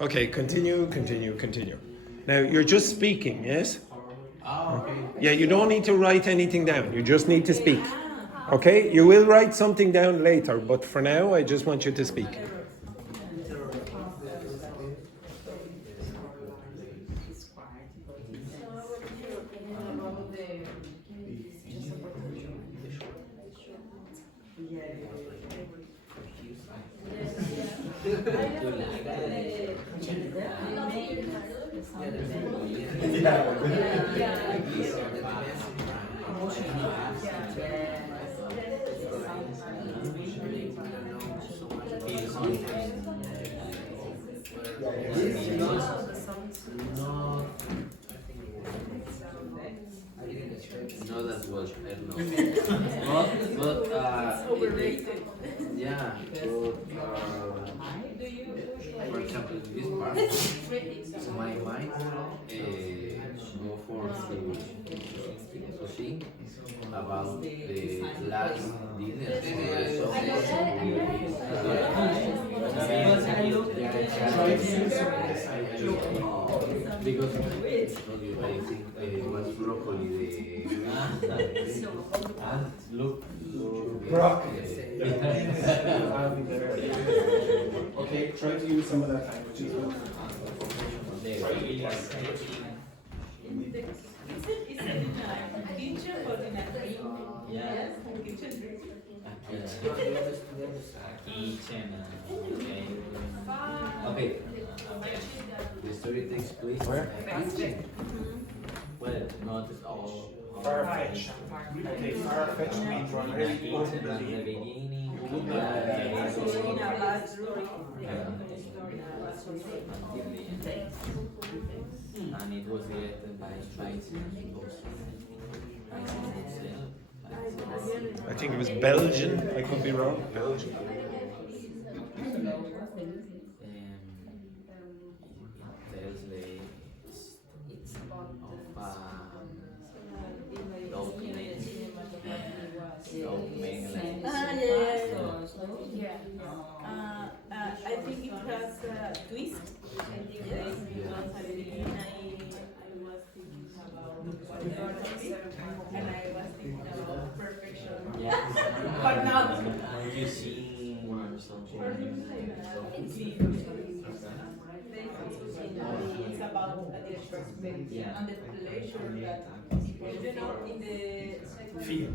Okay, continue. Now, you're just speaking, yes? Okay. Yeah, you don't need to write anything down. You just need to speak. Okay? You will write something down later, but for now, I just want you to speak. No, that was I don't know. But overrated. Yeah, but for example, in this part, my mind go for to think about the last dinner. Because I think it was broccoli. And look. Broccoli. Yeah. Okay, try to use some of that language as well. Okay. The story takes place Where? Well, not all. Far-fetched. Okay, far-fetched means really unbelievable. And it was directed by I think it was Belgian. I could be wrong. Belgian. I think it has a twist. I think that because at the beginning I was thinking about what it was and I was thinking about perfection. But not. You see It's about the perspective and the pleasure that in the Film.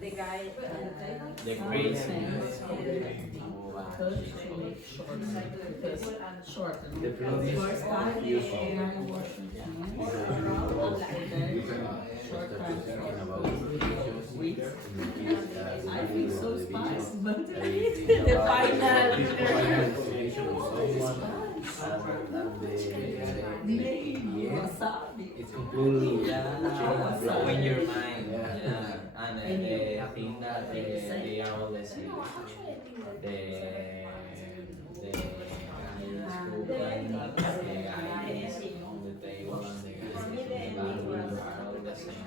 the guy the crazy. The plot is I think so spice, but the final it's completely blowing your mind. And I think that they are all the same. The guy is on the table and the guy is on the bathroom are all the same.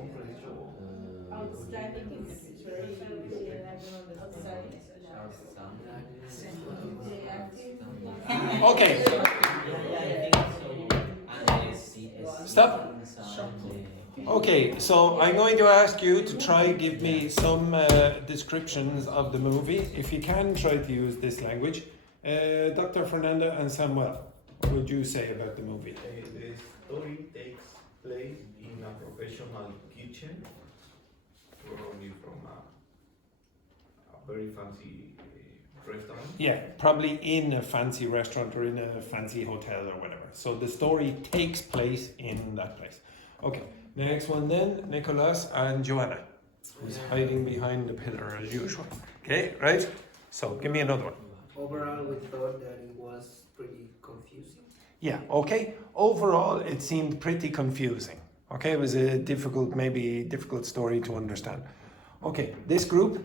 unpredictable. Outstanding situation. Okay. Stop. Okay, so I'm going to ask you to try give me some descriptions of the movie. If you can, try to use this language. Dr. Fernanda and Samuel, what would you say about the movie? The story takes place in a professional kitchen, probably from a very fancy restaurant. Yeah, probably in a fancy restaurant or in a fancy hotel or whatever. So the story takes place in that place. Okay, next one then, Nicholas and Joanna, who's hiding behind the pillar as usual. Okay, right? So give me another one. Overall, we thought that it was pretty confusing. Yeah, okay. Overall, it seemed pretty confusing. Okay, it was a difficult story to understand. Okay, this group,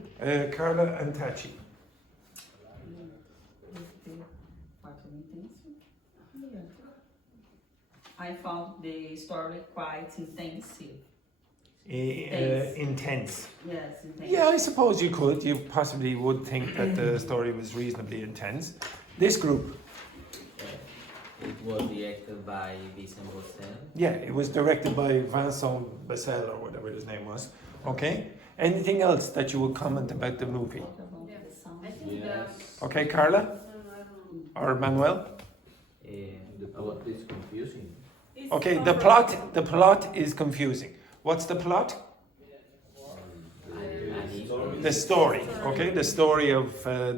Carla and Tachi. I found the story quite intensive. intense. Yes, intense. Yeah, I suppose you could. You possibly would think that the story was reasonably intense. This group, It was directed by Vincent Bossel. yeah, it was directed by Vincent Bassel or whatever his name was. Okay. Anything else that you would comment about the movie? What about the sound? I think Yes. Okay, Carla or Manuel? The plot is confusing. Okay, the plot is confusing. What's the plot? The story. Okay, the story of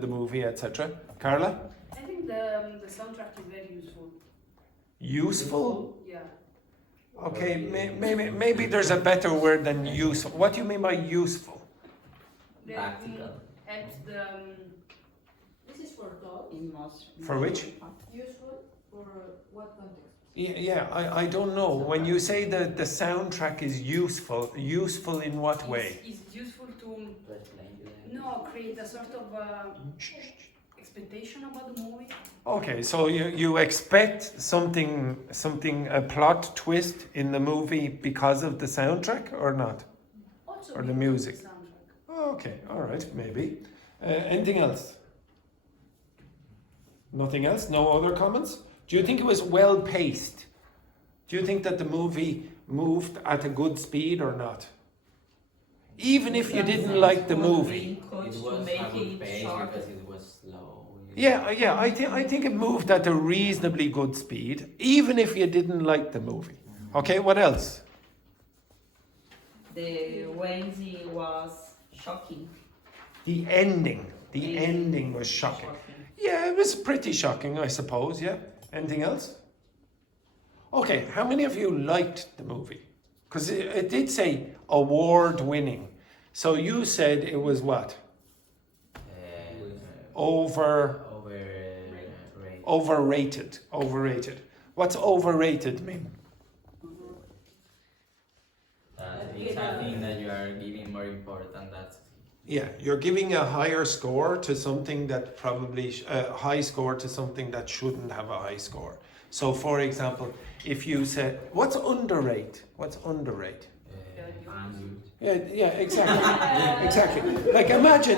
the movie, etc. Carla? I think the soundtrack is very useful. Useful? Yeah. Okay, maybe there's a better word than useful. What do you mean by useful? Practical. Helps the This is for dogs. In most. For which? Useful for what context? Yeah, I don't know. When you say that the soundtrack is useful in what way? It's useful to To explain the- create a sort of expectation about the movie. Okay, so you expect a plot twist in the movie because of the soundtrack or not? Also Or the because of music. soundtrack. Okay, all right, maybe. Anything else? Nothing else? No other comments? Do you think it was well paced? Do you think that the movie moved at a good speed or not? Even if you didn't like the movie. It was a good pace because it was slow. Yeah, I think it moved at a reasonably good speed, even if you didn't like the movie. Okay, what else? The Wednesday was shocking. The ending was shocking. Yeah, it was pretty shocking, I suppose, yeah. Anything else? Okay, how many of you liked the movie? Because it did say award-winning. So you said it was what? Overrated. Overrated. What's overrated mean? It's something that you are giving more important. That's Yeah, you're giving a higher score to something that probably, a high score to something that shouldn't have a high score. So for example, if you said, what's underrate? What's underrate? unused. Yeah, exactly. Like imagine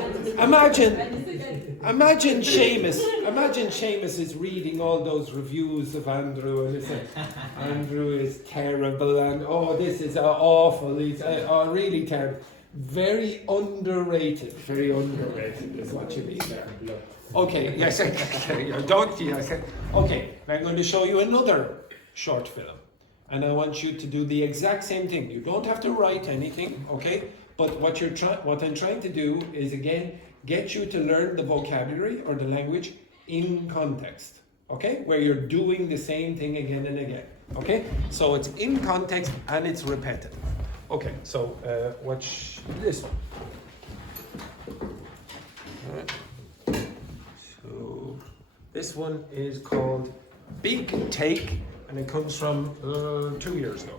Seamus is reading all those reviews of Andrew and it's like, Andrew is terrible and oh this is awful, he's really terrible. Very underrated is what you mean there. Okay, yes, okay, I'm going to show you another short film. And I want you to do the exact same thing. You don't have to write anything, okay? But what I'm trying to do is again get you to learn the vocabulary or the language in context, okay? Where you're doing the same thing again and again, okay? So it's in context and it's repetitive. Okay, so watch this one. Alright. So this one is called Big Take. And it comes from 2 years ago.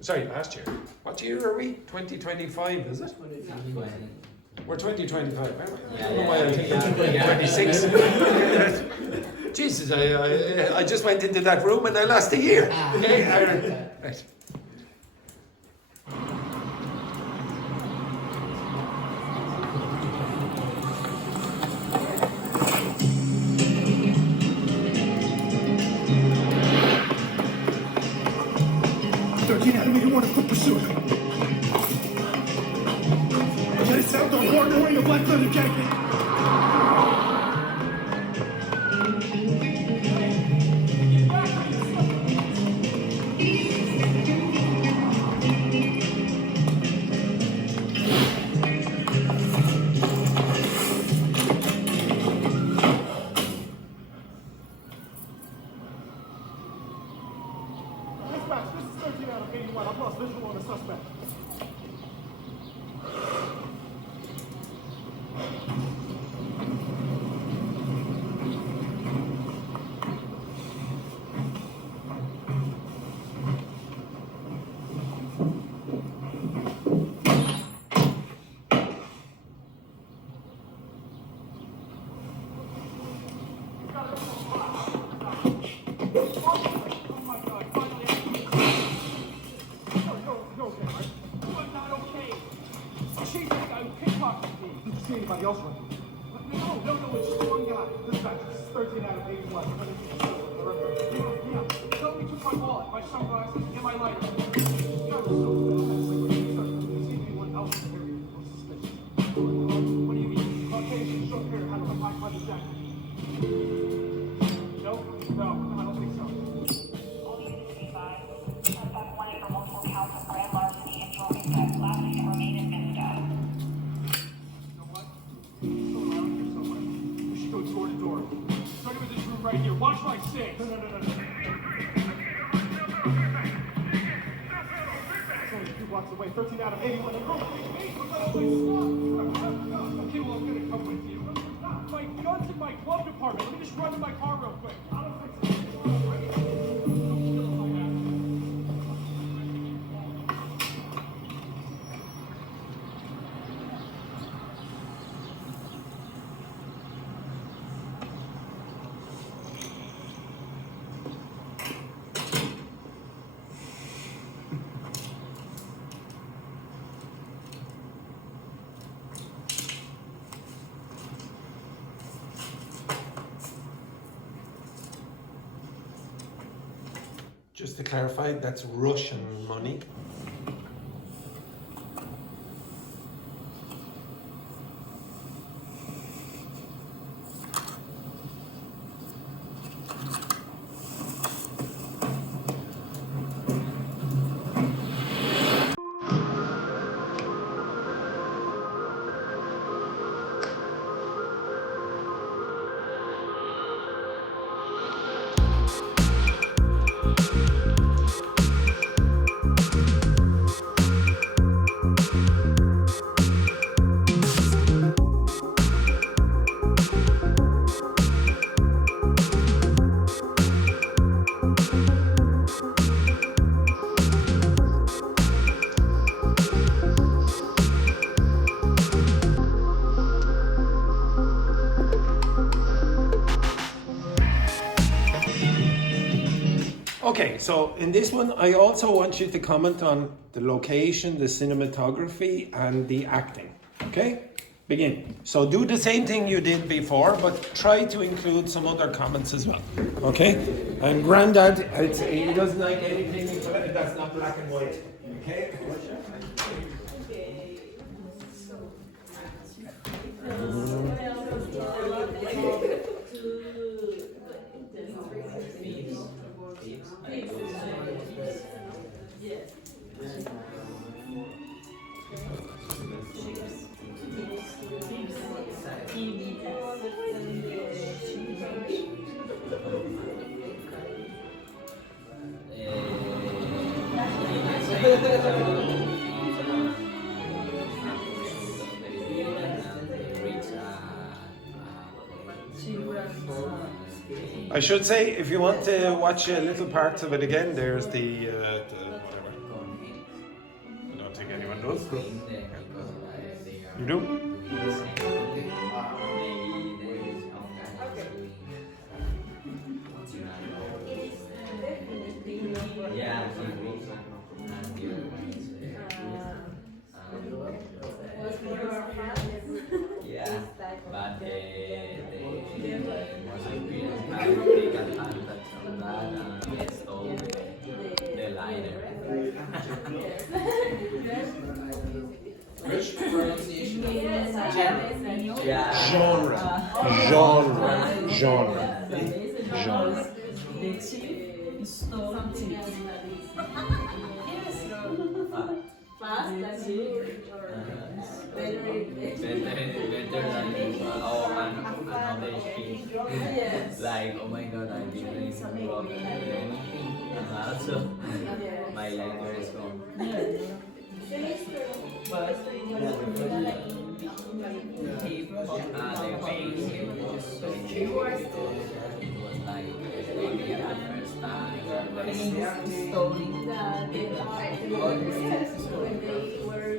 Sorry, last year. What year are we? 2025, is it? We're 2025, aren't we? I don't know why I think it's 2026. Jesus, I just went into that room and I lost a year. Okay, right. Black leather jacket. Dispatch, this is 13 out of 81. I've lost visual on the suspect. anybody else running. No, it's just one guy. This guy, 13 out of 81. Yeah. Somebody took my wallet, my sunglasses, and my lighter. God, so fast. See anyone else in the area looks suspicious. What do you mean? Caucasian, short hair, had like 500 jacket. No, I don't think so. All units B5. Suspect wanted for multiple counts of grand larceny and jewelry theft. Last week remain in Vista. You know what? He's still around here somewhere. We should go door to door. Starting with this room right here. Watch my six. No. It's only a few blocks away. 13 out of 81. Okay, well, I'm gonna come with you. My gun's in my glove compartment. Let me just run to my car real quick. I don't think so. Just to clarify, that's Russian money. Okay, so in this one, I also want you to comment on the location, the cinematography, and the acting. Okay? Begin. So do the same thing you did before, but try to include some other comments as well. Okay? And Grandad, he doesn't like anything that's not black and white. Okay? I should say, if you want to watch little parts of it again, there's the whatever. I don't think anyone does. You do? Yeah, yeah, but the most experience I take advantage of that and stole the lighter. Which pronunciation? Yeah. Genre. Fast, that's good. Better than another shit. Yes. Like, oh my god, I didn't rock anything. So my lighter is gone. The base, it was so cheap. It was like maybe the first time. When they were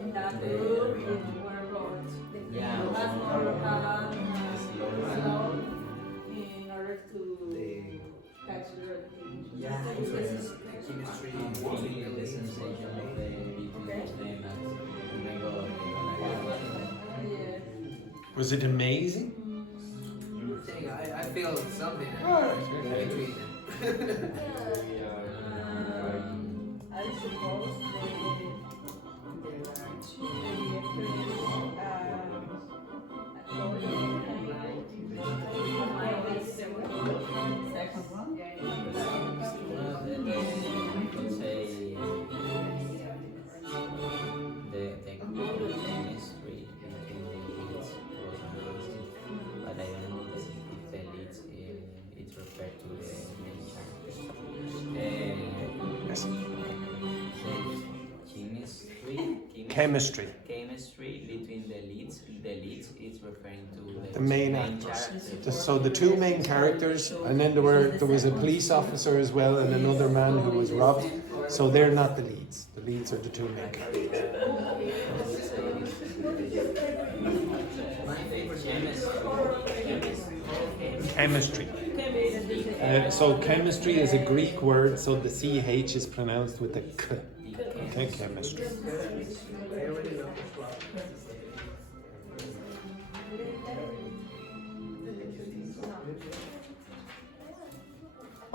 in that group, they were brought Yeah, fast or slow in order to catch the yeah, Also, chemistry feeling the sensation of the between them as oh my god, Was it amazing? I feel something. Alright, Between. I suppose Second one. The chemistry between the leads was amazing, but I don't know if the leads it referred to the main characters. Yes. Chemistry Chemistry. between the leads is referring to The main actors. characters. So the two main characters, and then there was a police officer as well, and another man who was robbed. So they're not the leads. The leads are the two main characters. Chemistry. So chemistry is a Greek word, so the CH is pronounced with the K. Okay, chemistry.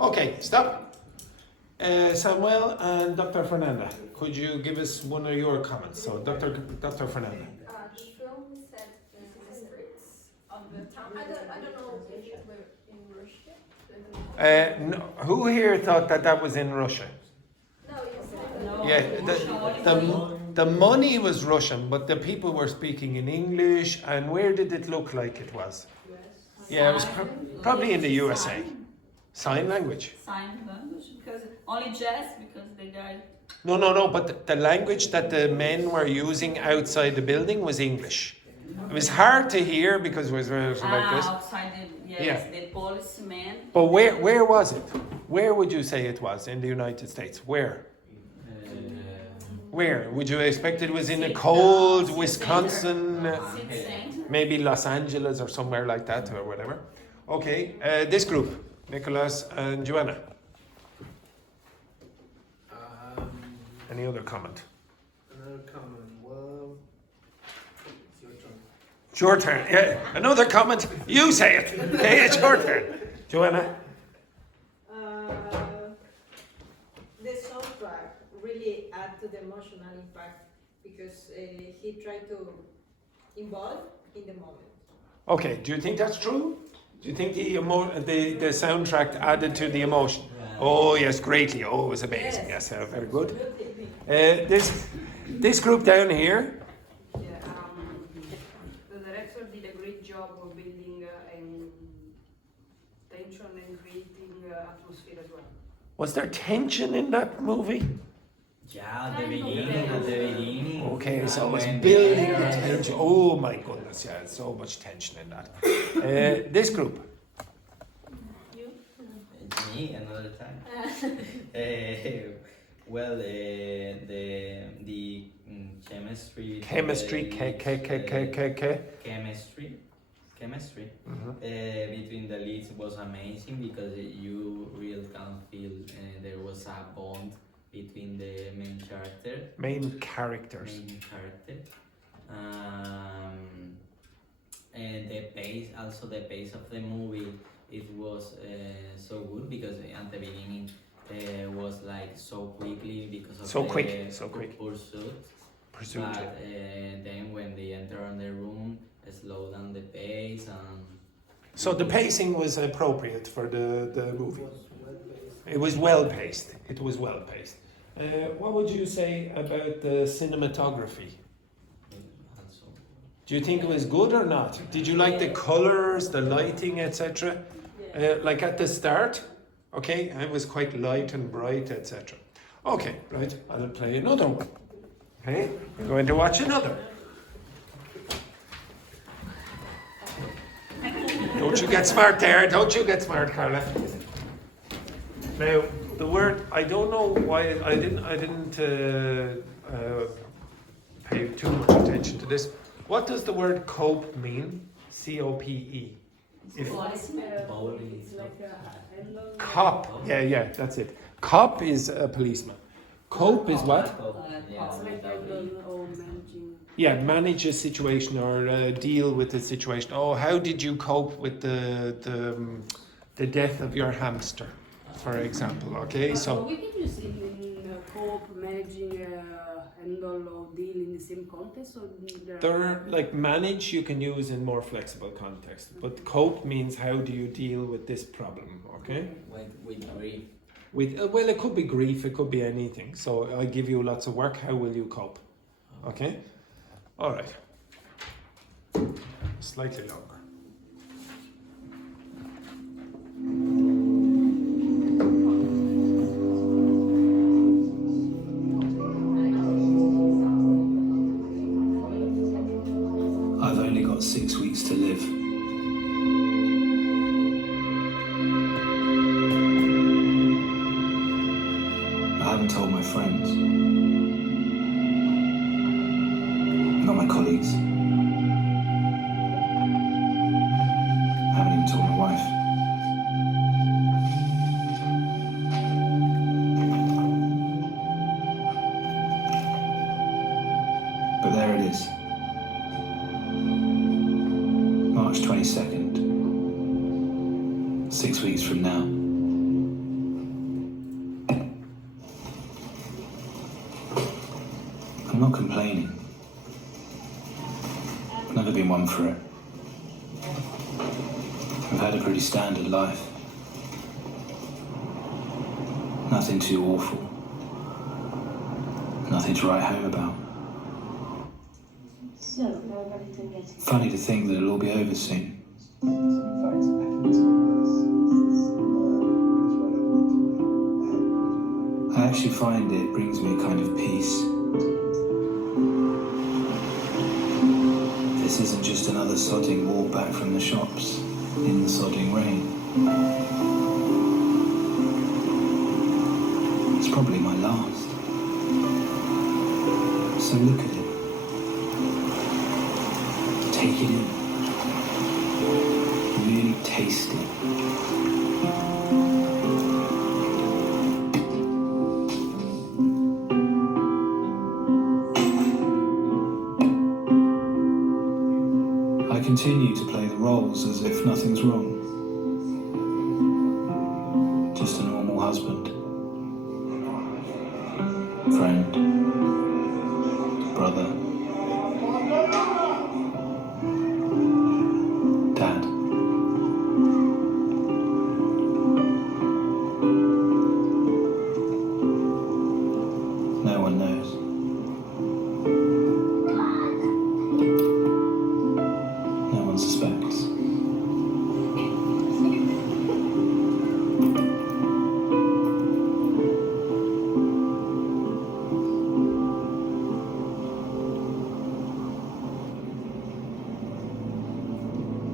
Okay, stop. Samuel and Dr. Fernanda, could you give us one of your comments? So, Dr. Fernanda. The film set in the streets of the town. I don't know if it were in Russia. No, who here thought that was in Russia? No, you said Yeah, the money was Russian, but the people were speaking in English. And where did it look like it was? Yeah, it was probably in the USA. Sign language. Sign language, because only jazz, because the guy. No, but the language that the men were using outside the building was English. It was hard to hear because it was like this. Outside the, yes, Yeah. the policeman. But where was it? Where would you say it was in the United States? Where? Where? Would you expect it was in a cold Wisconsin, maybe Los Angeles or somewhere like that or whatever? Okay, this group, Nicholas and Joanna. Any other comment? Another comment. Well, it's It's your turn. Yeah, another comment. You say it. Okay, it's your turn. Joanna. The soundtrack really add to the emotional impact because he tried to involve in the moment. Okay, do you think that's true? Do you think the soundtrack added to the emotion? Oh yes, greatly. Oh, it was amazing. Yes, very good. This group down here. Yeah, the director did a great job of building tension and creating atmosphere as well. Was there tension in that movie? Yeah, at the beginning. Okay, so it was when building they- the tension. Oh my goodness, yeah, so much tension in that. This group. It's me another time. Well, the chemistry. Chemistry, Chemistry between the leads was amazing because you really can feel there was a bond between the main characters. And the pace of the movie, it was so good because at the beginning was like so quickly because of So the quick. pursuit. But then when they enter on the room, slow down the pace and. So the pacing was appropriate for the movie. It was well paced. What would you say about the cinematography? Also, Do you think it was good or not? Did you like the colors, the lighting, etc.? Like at the start, okay, it was quite light and bright, etc. Okay, right, I'll play another one. Okay, we're going to watch another. Don't you get smart there, don't you get smart, Carla. Now, the word, I don't know why I didn't pay too much attention to this. What does the word cope mean? C-O-P-E. Cop, yeah, that's it. Cop is a policeman. Cope is what? Yeah, with W. Yeah, manage a situation or deal with the situation. Oh, how did you cope with the death of your hamster, for example? Okay, so we can use in cope, managing, handle, or deal in the same context, or they're like manage you can use in more flexible context, but cope means how do you deal with this problem? Okay, With grief. with well, it could be grief, it could be anything. So I give you lots of work. How will you cope? Okay, all right. Slightly longer. I've only got 6 weeks to live. I haven't told my friends. Not my colleagues. I haven't even told my wife. But there it is. March 22nd. 6 weeks from now. I'm not complaining. I've never been one for it. I've had a pretty standard life. Nothing too awful. Nothing to write home about. Funny to think that it'll all be over soon. I actually find it brings me a kind of peace. This isn't just another sodding walk back from the shops in the sodding rain. It's probably my last. So look at it. Take it in. Really taste it. I continue to play the roles as if nothing's wrong. Just a normal husband, friend, brother, dad. No one knows. No one suspects.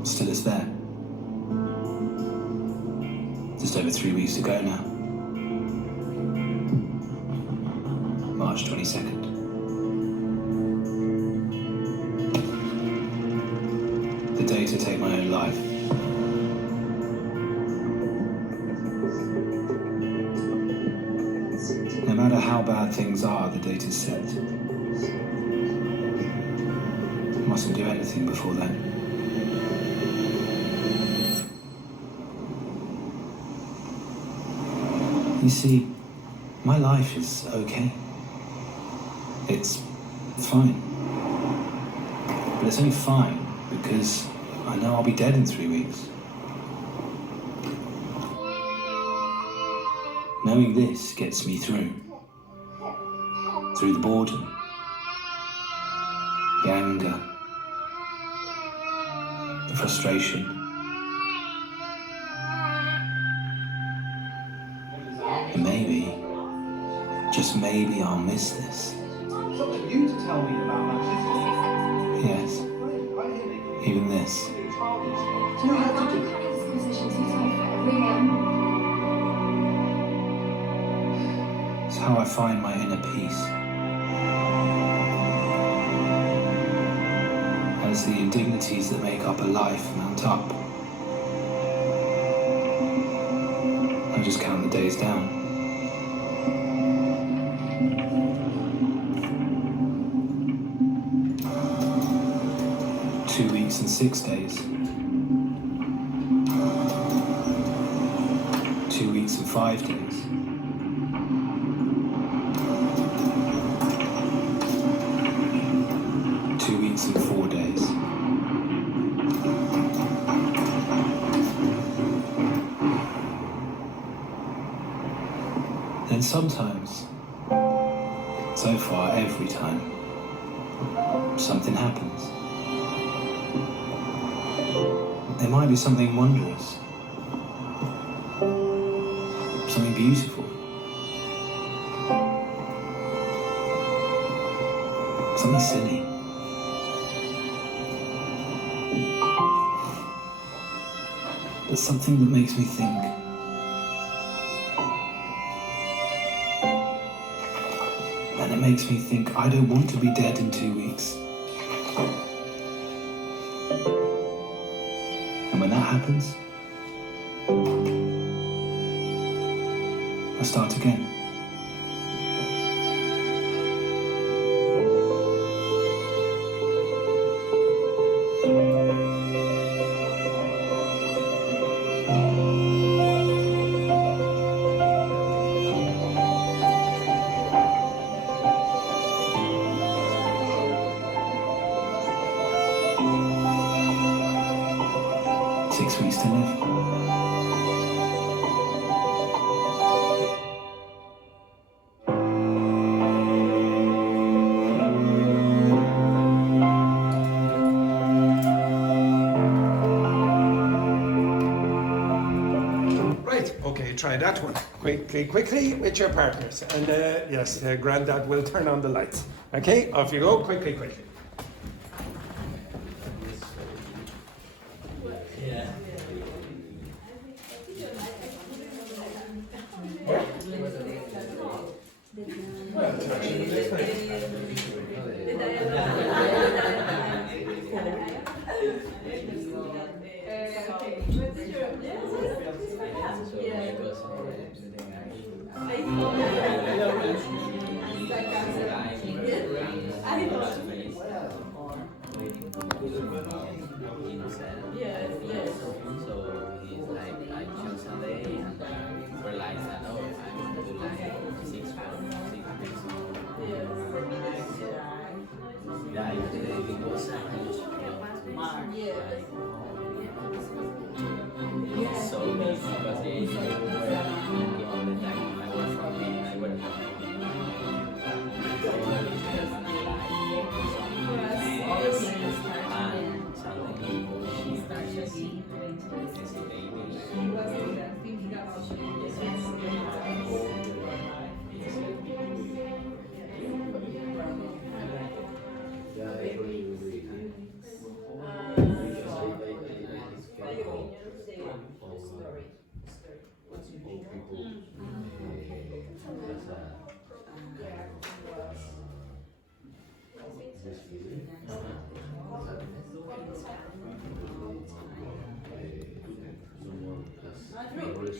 Still it's there. Just over 3 weeks to go now. March 22nd. The day to take my own life. No matter how bad things are, the date is set. Mustn't do anything before then. You see, my life is okay. It's fine. But it's only fine because I know I'll be dead in 3 weeks. Knowing this gets me through. Through the boredom, the anger, the frustration. And maybe, just maybe I'll miss this. Something you to tell me about that. Yes, even this. It's how I find my inner peace. As the indignities that make up a life mount up, I just count the days down. 2 weeks and 6 days. 2 weeks and 5 days. 2 weeks and 4 days. And sometimes, so far every time, something happens. There might be something wondrous, something beautiful, something silly. But something that makes me think. And it makes me think I don't want to be dead in 2 weeks. And when that happens, I start again. To live. Right, okay, try that one. Quickly with your partners. And yes, Grandad will turn on the lights. Okay, off you go, quickly.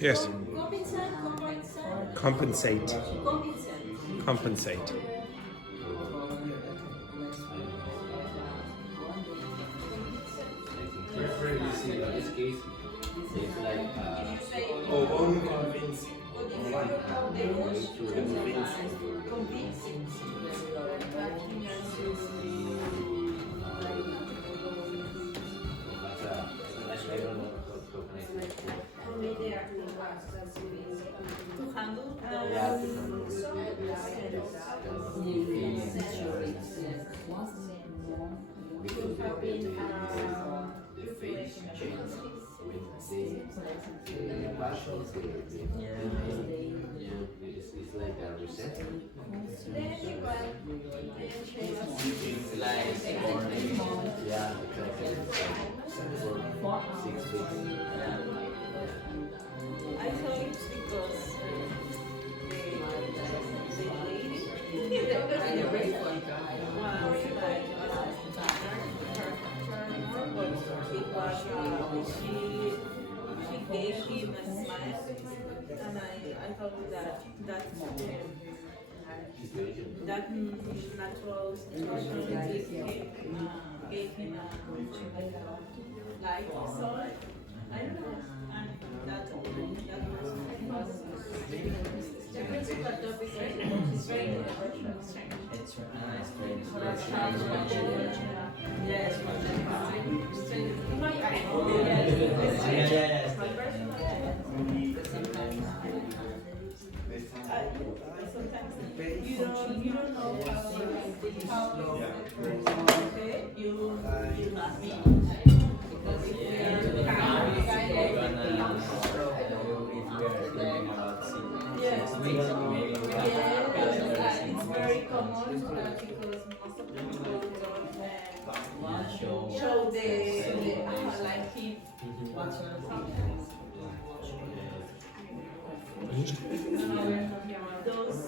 Yes. Compensate. Unconvincing. To handle the face changes with the passion, it's like a reset. It's like morning. Yeah, exactly. 6 weeks. I thought it's because she gave him a smile, and I thought that that natural situation with him gave him a like a light or so. I don't know. And that was the principal topic is very good. It's strange. Yes, sometimes you don't know how okay, you must be because if we are yes, it's very common because most of the people don't show the like him. Those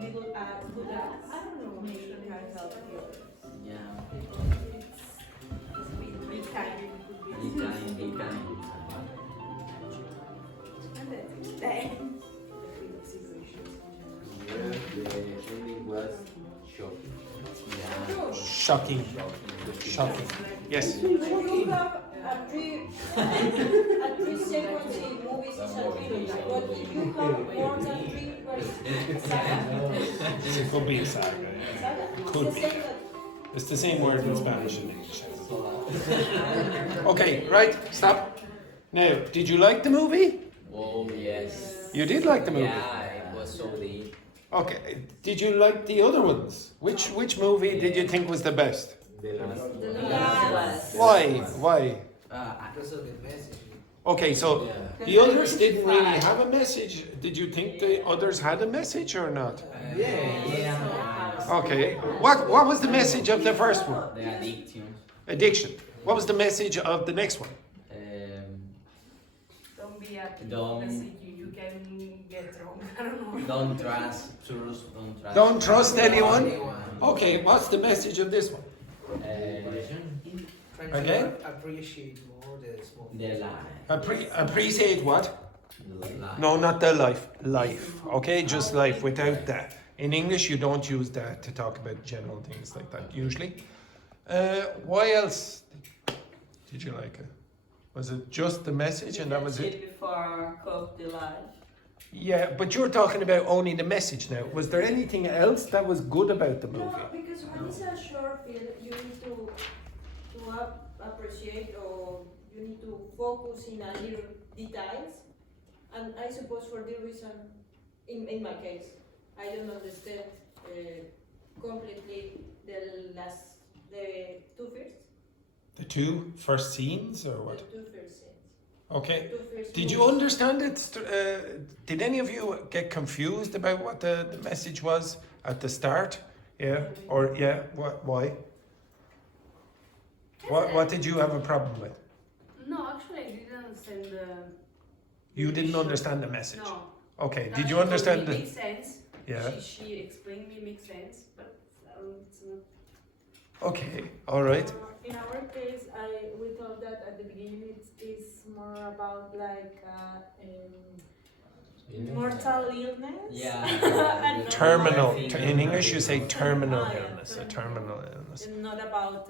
little ads, good ads. I don't know. Maybe can help you. Yeah. Be kind. Be kind. And then The ending was shocking. Shocking. Shocking. Yes. You have a 3 seconds in movies is a trilogy, but if you have more than 3, what is saga? It could be a saga. Yeah. Saga? Could be. It's the same word in Spanish and English. Okay, right, stop. Now, did you like the movie? Oh yes. You did like the movie? Yeah, it was so deep. Okay, did you like the other ones? Which movie did you think was the best? The Last. Why? Because of the message. Okay, so the others didn't really have a message. Did you think the others had a message or not? Yeah. Okay, what was the message of the first one? The addiction. Addiction. What was the message of the next one? Don't be a Don't- message you can get wrong. I don't know. Don't trust. Don't trust anyone? Okay, what's the message of this one? Trying Again? to appreciate more the small The life. Appreciate what? No, not the life. Life. Okay, just life without that. In English, you don't use that to talk about general things like that usually. Why else did you like it? Was it just the message and that was it? Before Coke the Life. Yeah, but you're talking about only the message now. Was there anything else that was good about the movie? No, because when it's a short film, you need to appreciate or you need to focus in a little details. And I suppose for the reason, in my case, I don't understand completely the two first. The two first scenes or what? The two first scenes. Okay. The two first Did you movies. understand it? Did any of you get confused about what the message was at the start? Yeah? Or, yeah? Why? What did you have a problem with? No, actually, I didn't understand the. You didn't understand the message? No. Okay. That Did you she understand told me the... makes sense. Yeah. She explained me makes sense, but it's not. Okay. All right. In our case, we thought that at the beginning it's more about like mortal illness. Yeah. And not Terminal. about- In English, you say terminal Ah, yeah, illness. A terminal illness. And not about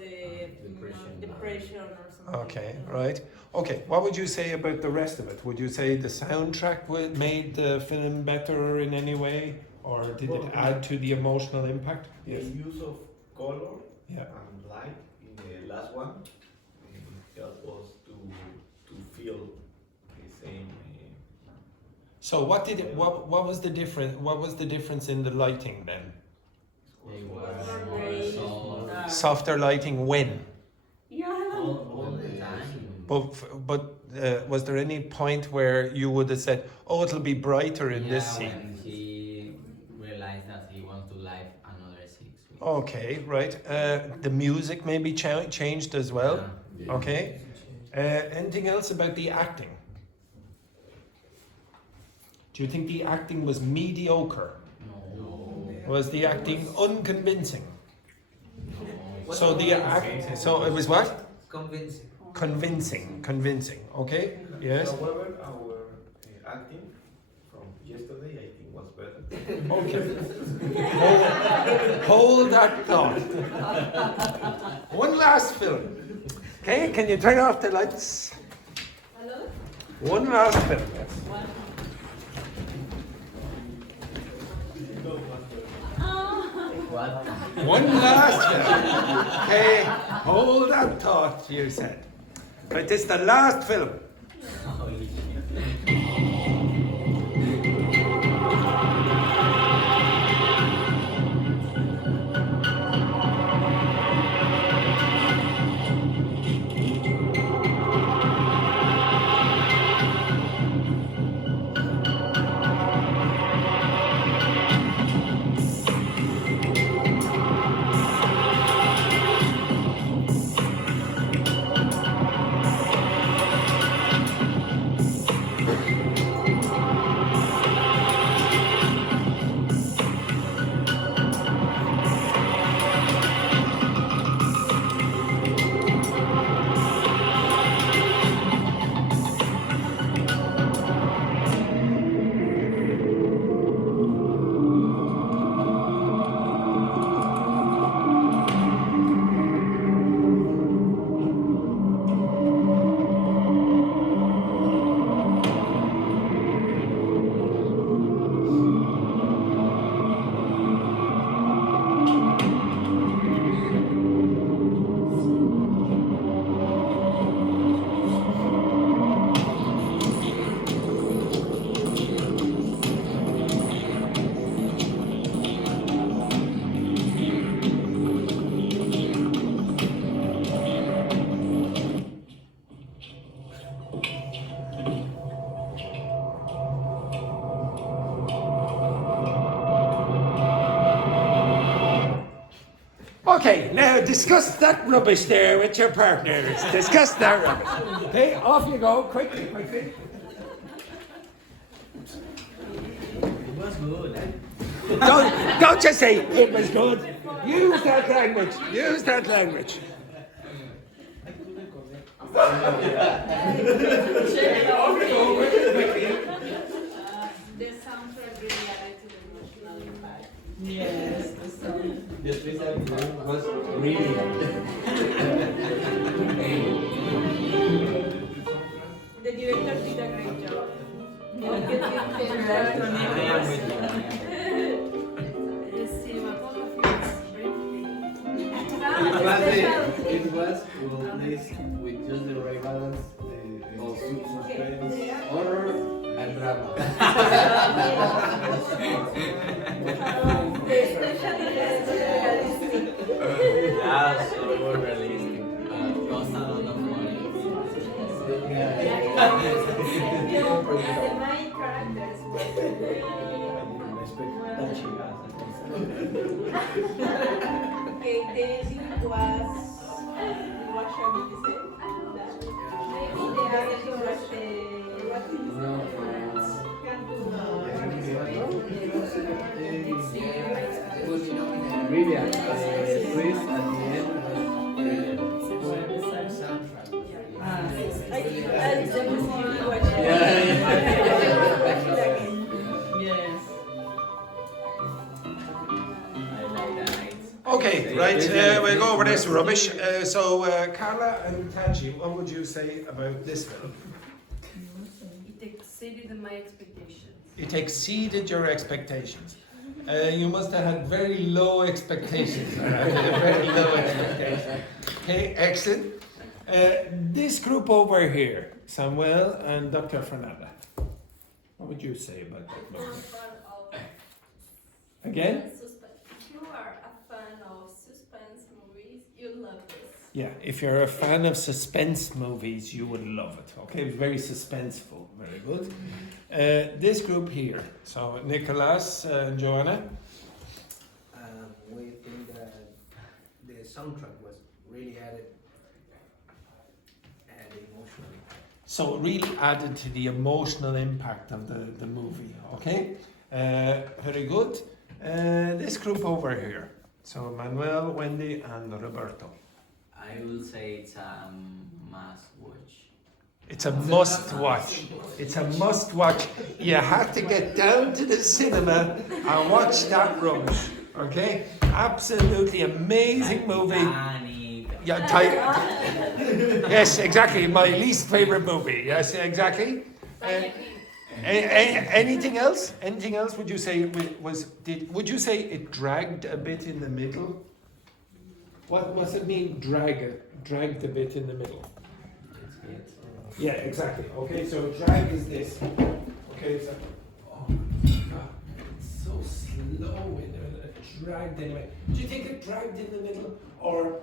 depression or something. Okay, right. Okay, what would you say about the rest of it? Would you say the soundtrack made the film better in any way? Or did it add to the emotional impact? The use of color Yeah. and light in the last one helped us to feel the same. So what did it, what was the difference? What was the difference in the lighting then? Softer lighting when? All the time. But was there any point where you would have said, "Oh, it'll be brighter in this scene"? When he realized that he wants to live another 6 weeks. Okay, right. The music maybe changed as well. Yeah. Okay. Anything else about the acting? Do you think the acting was mediocre? No. Was the acting unconvincing? So so it was what? Convincing. Convincing. Okay. Yes. However, our acting from yesterday, I think, was better. Okay. Hold that thought. One last film. Okay, can you turn off the lights? Hello? One last film. Yes. What? One last film. Okay, hold that thought you said. Right, this is the last film. Holy shit. Okay, now discuss that rubbish there with your partners. Discuss that rubbish. Okay, off you go, quickly. It was good. Don't just say it was good. Use that language. Use that language. The soundtrack really added to the emotional impact. Yes, the special was really The director did a great job. I am with you. The cinematography it was well placed with just the right balance of suspense, horror, and drama. Yeah, so more realistic. Cost a lot of money. The main characters were okay, the ending was Russian, you said? The other was Brilliant. Twist at the end Okay, right, we'll go over this rubbish. So, Carla and Taji, what would you say about this film? It exceeded my expectations. It exceeded your expectations. You must have had very low expectations. Very low expectations. Okay, excellent. This group over here, Samuel and Dr. Fernanda, what would you say about that movie? Again? If you are a fan of suspense movies, you'll love this. Yeah, if you're a fan of suspense movies, you would love it. Okay, very suspenseful, very good. This group here, so Nicholas and Joanna. We think that the soundtrack was really added emotionally. So it really added to the emotional impact of the movie, okay? Very good. This group over here, so Manuel, Wendy and Roberto. I will say it's a must watch. It's a must watch. It's a must watch. You have to get down to the cinema and watch that rubbish. Okay? Absolutely amazing movie. Titanic, Yeah, yes, exactly. My least favorite movie. Yes, exactly. Anything else? Anything else? Would you say would you say it dragged a bit in the middle? What does it mean? Dragged a bit in the middle. Yeah, exactly. Okay, so drag is this. Okay, it's like, oh my god, it's so slow in there. It dragged anyway. Do you think it dragged in the middle, or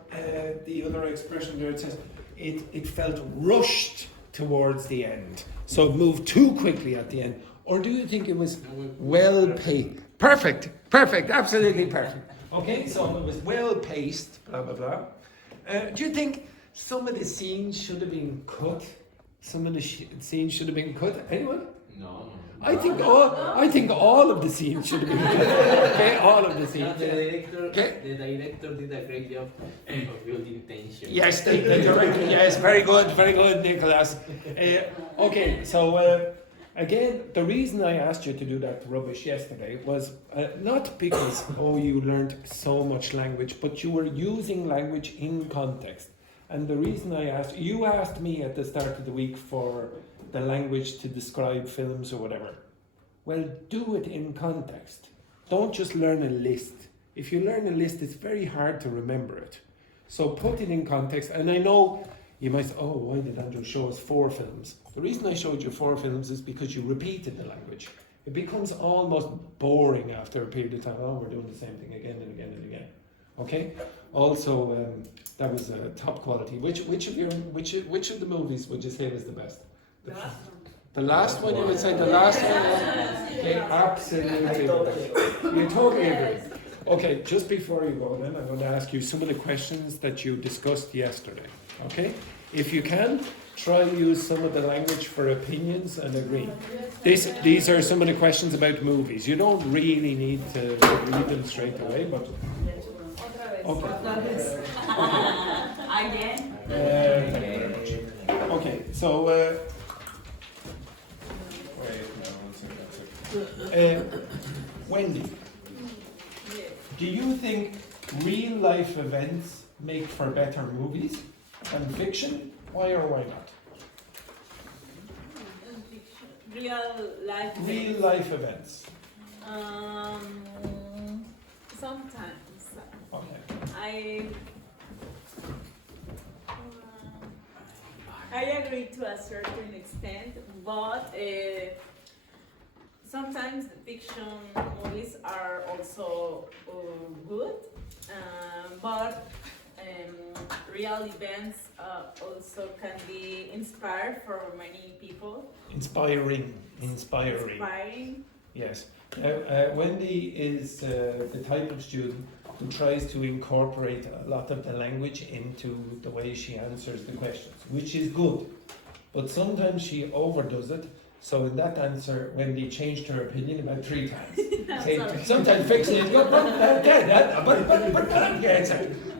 the other expression there? It says it felt rushed towards the end, so it moved too quickly at the end. Or do you think it was well paced? Perfect, absolutely perfect. Okay, so it was well paced. Blah blah blah. Do you think some of the scenes should have been cut? Some of the scenes should have been cut. Anyone? No. I think all of the scenes should have been cut. Okay, all of the scenes. The director did a great job of building tension. Yes, the director. Yes, very good, Nicholas. Okay, so again, the reason I asked you to do that rubbish yesterday was not because you learned so much language, but you were using language in context. And the reason you asked me at the start of the week for the language to describe films or whatever. Well, do it in context. Don't just learn a list. If you learn a list, it's very hard to remember it. So put it in context. And I know you might say, why did Andrew show us 4 films? The reason I showed you 4 films is because you repeated the language. It becomes almost boring after a period of time. We're doing the same thing again and again and again. Okay? Also, that was top quality. Which of the movies would you say was the best? The last one, you would say the last one? Okay, absolutely. You totally agree. Okay, just before you go then, I'm going to ask you some of the questions that you discussed yesterday. Okay? If you can, try to use some of the language for opinions and agree. These are some of the questions about movies. You don't really need to read them straight away, but... Okay. Again? Okay, so... Wendy, do you think real life events make for better movies than fiction? Why or why not? Real life events. Sometimes. Okay. I agree to a certain extent, but sometimes the fiction movies are also good, but real events also can be inspired for many people. Inspiring. Yes. Wendy is the type of student who tries to incorporate a lot of the language into the way she answers the questions, which is good. But sometimes she overdoes it. So in that answer, Wendy changed her opinion about 3 times. Sometimes fixing it,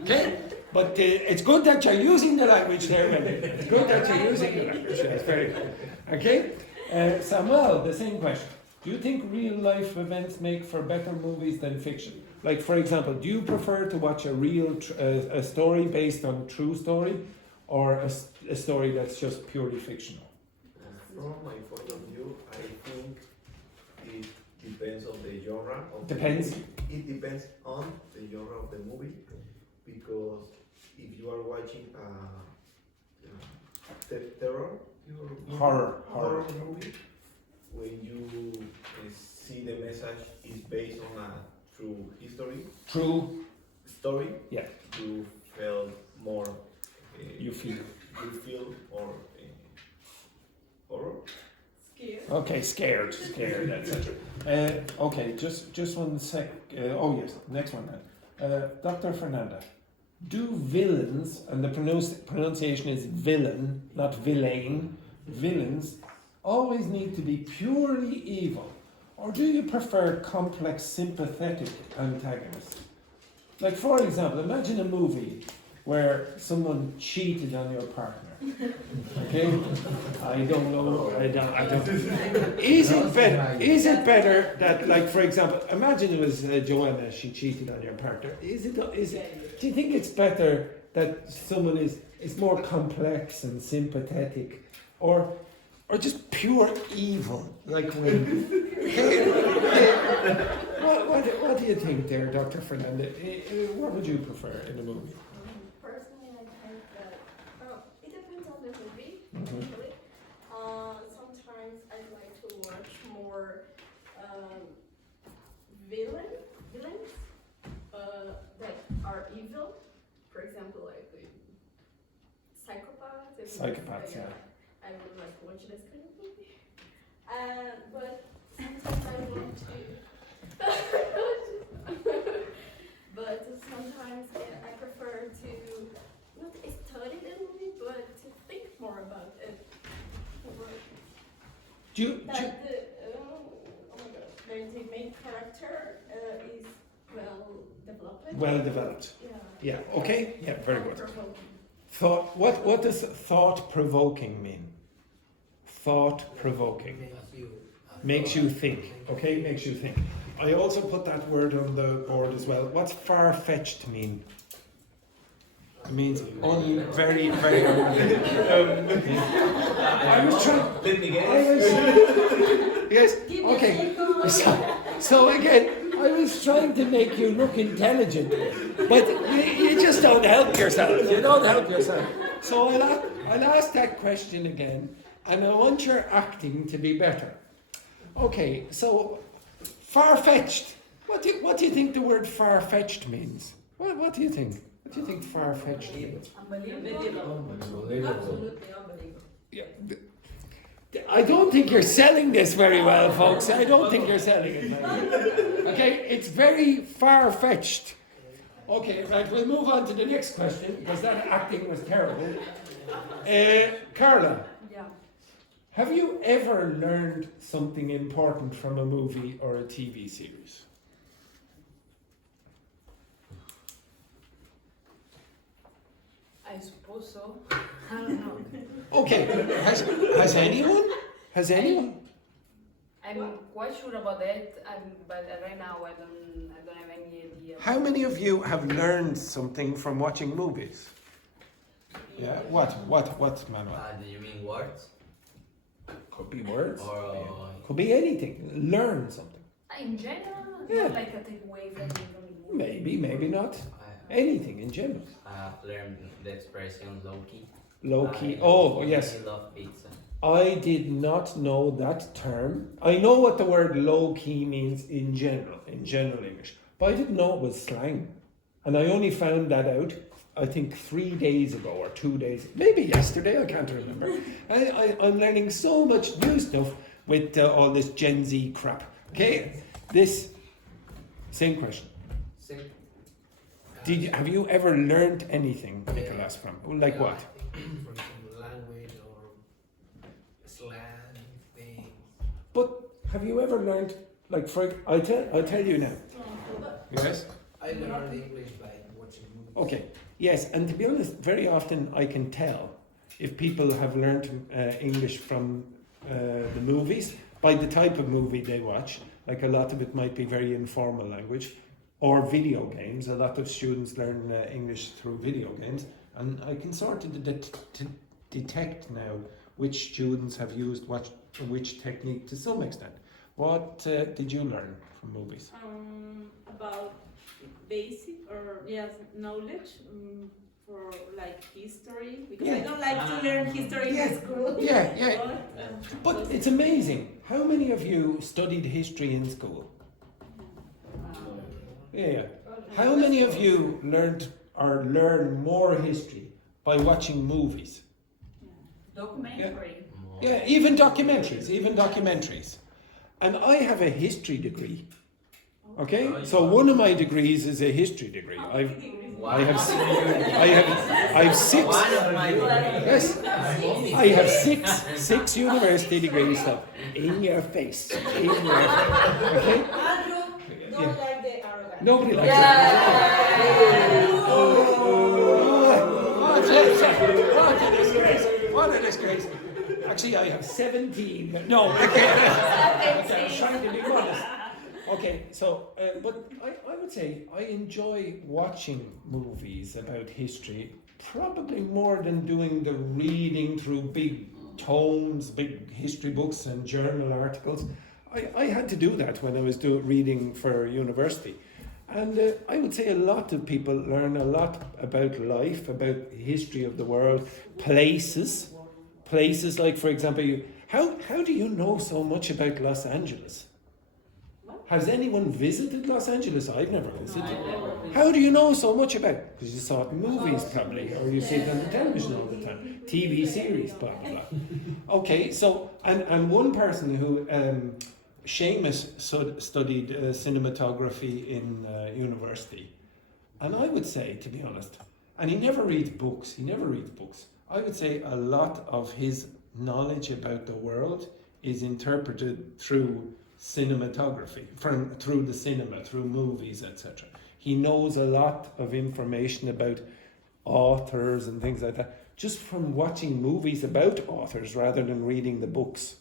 okay? But it's good that you're using the language there, Wendy. It's good that you're using the language. That's very good. Okay? Samuel, the same question. Do you think real life events make for better movies than fiction? Like, for example, do you prefer to watch a real a story based on a true story, or a story that's just purely fictional? From my point of view, I think it depends on the genre. Depends? It depends on the genre of the movie, because if you are watching horror movie, when you see the message is based on a true history, true story, yeah, you feel more. You feel more horror. Scared. Okay, scared, etc. Okay, just one sec. Oh yes, next one then. Dr. Fernanda, do villains, and the pronunciation is villain, not villain, villains, always need to be purely evil? Or do you prefer complex, sympathetic antagonists? Like, for example, imagine a movie where someone cheated on your partner. Okay? I don't know. I don't. Is it better that, like, for example, imagine it was Joanna, she cheated on your partner. Do you think it's better that someone is more complex and sympathetic, or just pure evil, like when. What do you think there, Dr. Fernandez? What would you prefer in a movie? Personally, I think that it depends on the movie. Mhm. Actually, sometimes I like to watch more villains that are evil. For example, like psychopaths. Psychopaths, yeah. I would like to watch this kind of movie. But sometimes I want to. But sometimes I prefer to not study the movie, but to think more about it. The main character is well developed. Well developed. Yeah. Yeah. Okay. Yeah. Very good. Thought-provoking. Thought. What does thought-provoking mean? Thought-provoking. Makes you think. Okay. Makes you think. I also put that word on the board as well. What's far-fetched mean? It means very, very. I was trying. Let me Yes. Okay. So again, I was trying to make you look intelligent, but you just don't help yourself. You don't help yourself. So I'll ask that question again, and I want your acting to be better. Okay. So far-fetched. What do you think the word far-fetched means? What do you think? What do you think far-fetched means? Unbelievable. Absolutely unbelievable. Yeah. I don't think you're selling this very well, folks. I don't think you're selling it very well. Okay, it's very far-fetched. Okay, right, we'll move on to the next question, because that acting was terrible. Carla. Yeah. Have you ever learned something important from a movie or a TV series? I suppose so. I don't know. Okay, has anyone? Has anyone? I'm quite sure about that, but right now I don't have any idea. How many of you have learned something from watching movies? Yeah, what, Manuel? Do you mean words? Could be words. Or Could be anything. Learn something. In general, Yeah. not like a takeaway from the movie. Maybe not. Anything in general. I have learned the expression low-key. Low-key. I Oh, yes. really love pizza. I did not know that term. I know what the word low-key means in general English, but I didn't know it was slang. And I only found that out, I think 3 days ago or 2 days, maybe yesterday, I can't remember. I'm learning so much new stuff with all this Gen Z crap. Okay, same question. Have you ever learned anything, Nicholas, from? Like what? From some language or slang things. But have you ever learned, like, I'll tell you now. Yes? I learned English by watching movies. Okay, yes, and to be honest, very often I can tell if people have learned English from the movies by the type of movie they watch. Like, a lot of it might be very informal language, or video games. A lot of students learn English through video games, and I can sort of detect now which students have used which technique to some extent. What did you learn from movies? About basic or knowledge for like history, because I don't like to learn history in school. Yeah. But it's amazing. How many of you studied history in school? Yeah. How many of you learn more history by watching movies? Documentary. Yeah, even documentaries. And I have a history degree. Okay? So one of my degrees is a history degree. I have six. One of my Yes. I have six university degrees. So in your face. In your face. Okay? Don't like the arrogant. Nobody likes it. What a disgrace. Actually, I have 17. No, I can't. I'm trying to be honest. Okay, so, but I would say I enjoy watching movies about history probably more than doing the reading through big tomes, big history books and journal articles. I had to do that when I was reading for university. And I would say a lot of people learn a lot about life, about the history of the world, places like, for example, how do you know so much about Los Angeles? Has anyone visited Los Angeles? I've never visited. How do you know so much about it? Because you saw it in movies probably, or you see it on the television all the time. TV series, blah, blah, blah. Okay, so, and one person who, Seamus studied cinematography in university. And I would say, to be honest, and he never reads books, I would say a lot of his knowledge about the world is interpreted through cinematography, through the cinema, through movies, etc. He knows a lot of information about authors and things like that, just from watching movies about authors rather than reading the books.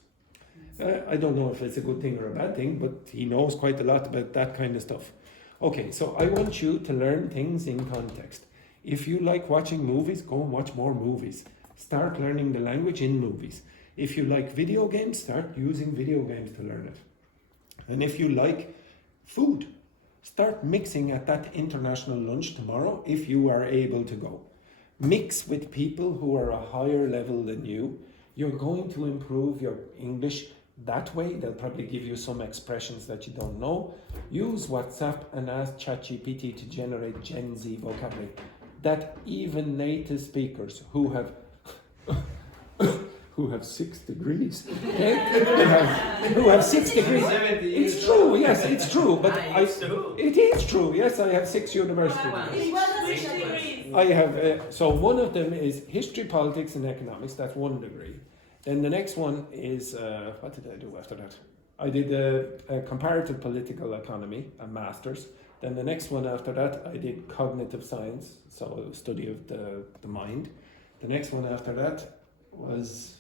I don't know if it's a good thing or a bad thing, but he knows quite a lot about that kind of stuff. Okay, so I want you to learn things in context. If you like watching movies, go and watch more movies. Start learning the language in movies. If you like video games, start using video games to learn it. And if you like food, start mixing at that international lunch tomorrow if you are able to go. Mix with people who are a higher level than you. You're going to improve your English that way. They'll probably give you some expressions that you don't know. Use WhatsApp and ask ChatGPT to generate Gen Z vocabulary. That even native speakers who have 6 degrees, who have 6 degrees. It's true, yes, it's true. But it is true. Yes, I have 6 university degrees. I have. So one of them is history, politics, and economics. That's 1 degree. Then the next one is what did I do after that? I did a comparative political economy, a master's. Then the next one after that, I did cognitive science, so study of the mind. The next one after that was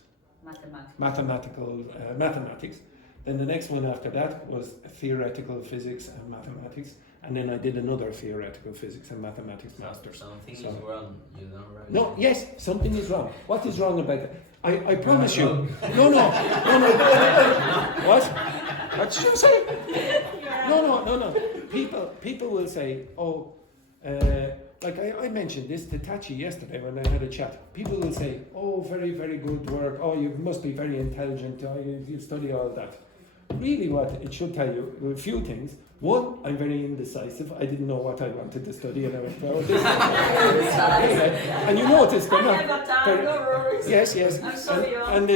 mathematics. Then the next one after that was theoretical physics and mathematics. And then I did another theoretical physics and mathematics master's. Something is wrong, you know, right? No, yes, something is wrong. What is wrong about it? I promise you. No. What? What did you say? No. People will say, oh, like I mentioned this to Tachi yesterday when I had a chat. People will say, oh, very, very good work. Oh, you must be very intelligent. Oh, you study all that. Really what it should tell you, a few things. One, I'm very indecisive. I didn't know what I wanted to study and I went, oh, this. And you notice they're not. Yes. I'm so young. And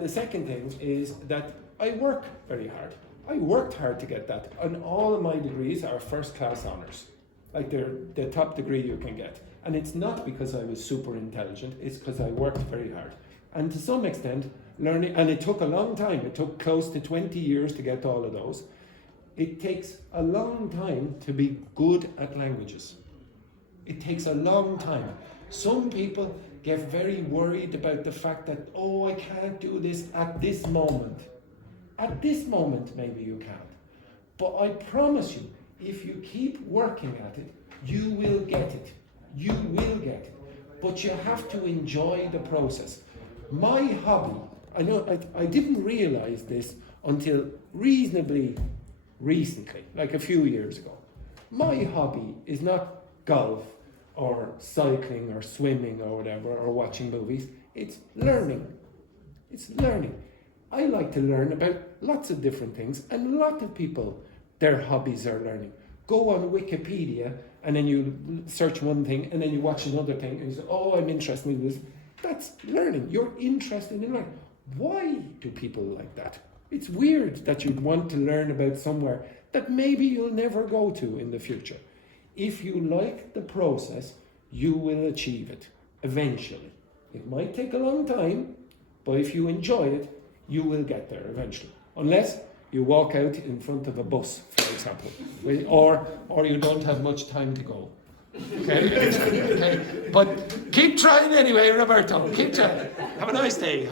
the second thing is that I work very hard. I worked hard to get that. And all of my degrees are first class honours. Like they're the top degree you can get. And it's not because I was super intelligent, it's because I worked very hard. And to some extent, learning, and it took a long time, it took close to 20 years to get all of those. It takes a long time to be good at languages. It takes a long time. Some people get very worried about the fact that, oh, I can't do this at this moment. At this moment, maybe you can't. But I promise you, if you keep working at it, you will get it. You will get it. But you have to enjoy the process. My hobby, I didn't realize this until reasonably recently, like a few years ago. My hobby is not golf or cycling or swimming or whatever, or watching movies. It's learning. It's learning. I like to learn about lots of different things, and a lot of people, their hobbies are learning. Go on Wikipedia and then you search one thing and then you watch another thing and you say, oh, I'm interested in this. That's learning. You're interested in learning. Why do people like that? It's weird that you'd want to learn about somewhere that maybe you'll never go to in the future. If you like the process, you will achieve it eventually. It might take a long time, but if you enjoy it, you will get there eventually. Unless you walk out in front of a bus, for example, or you don't have much time to go. Okay? But keep trying anyway, Roberto. Keep trying. Have a nice day.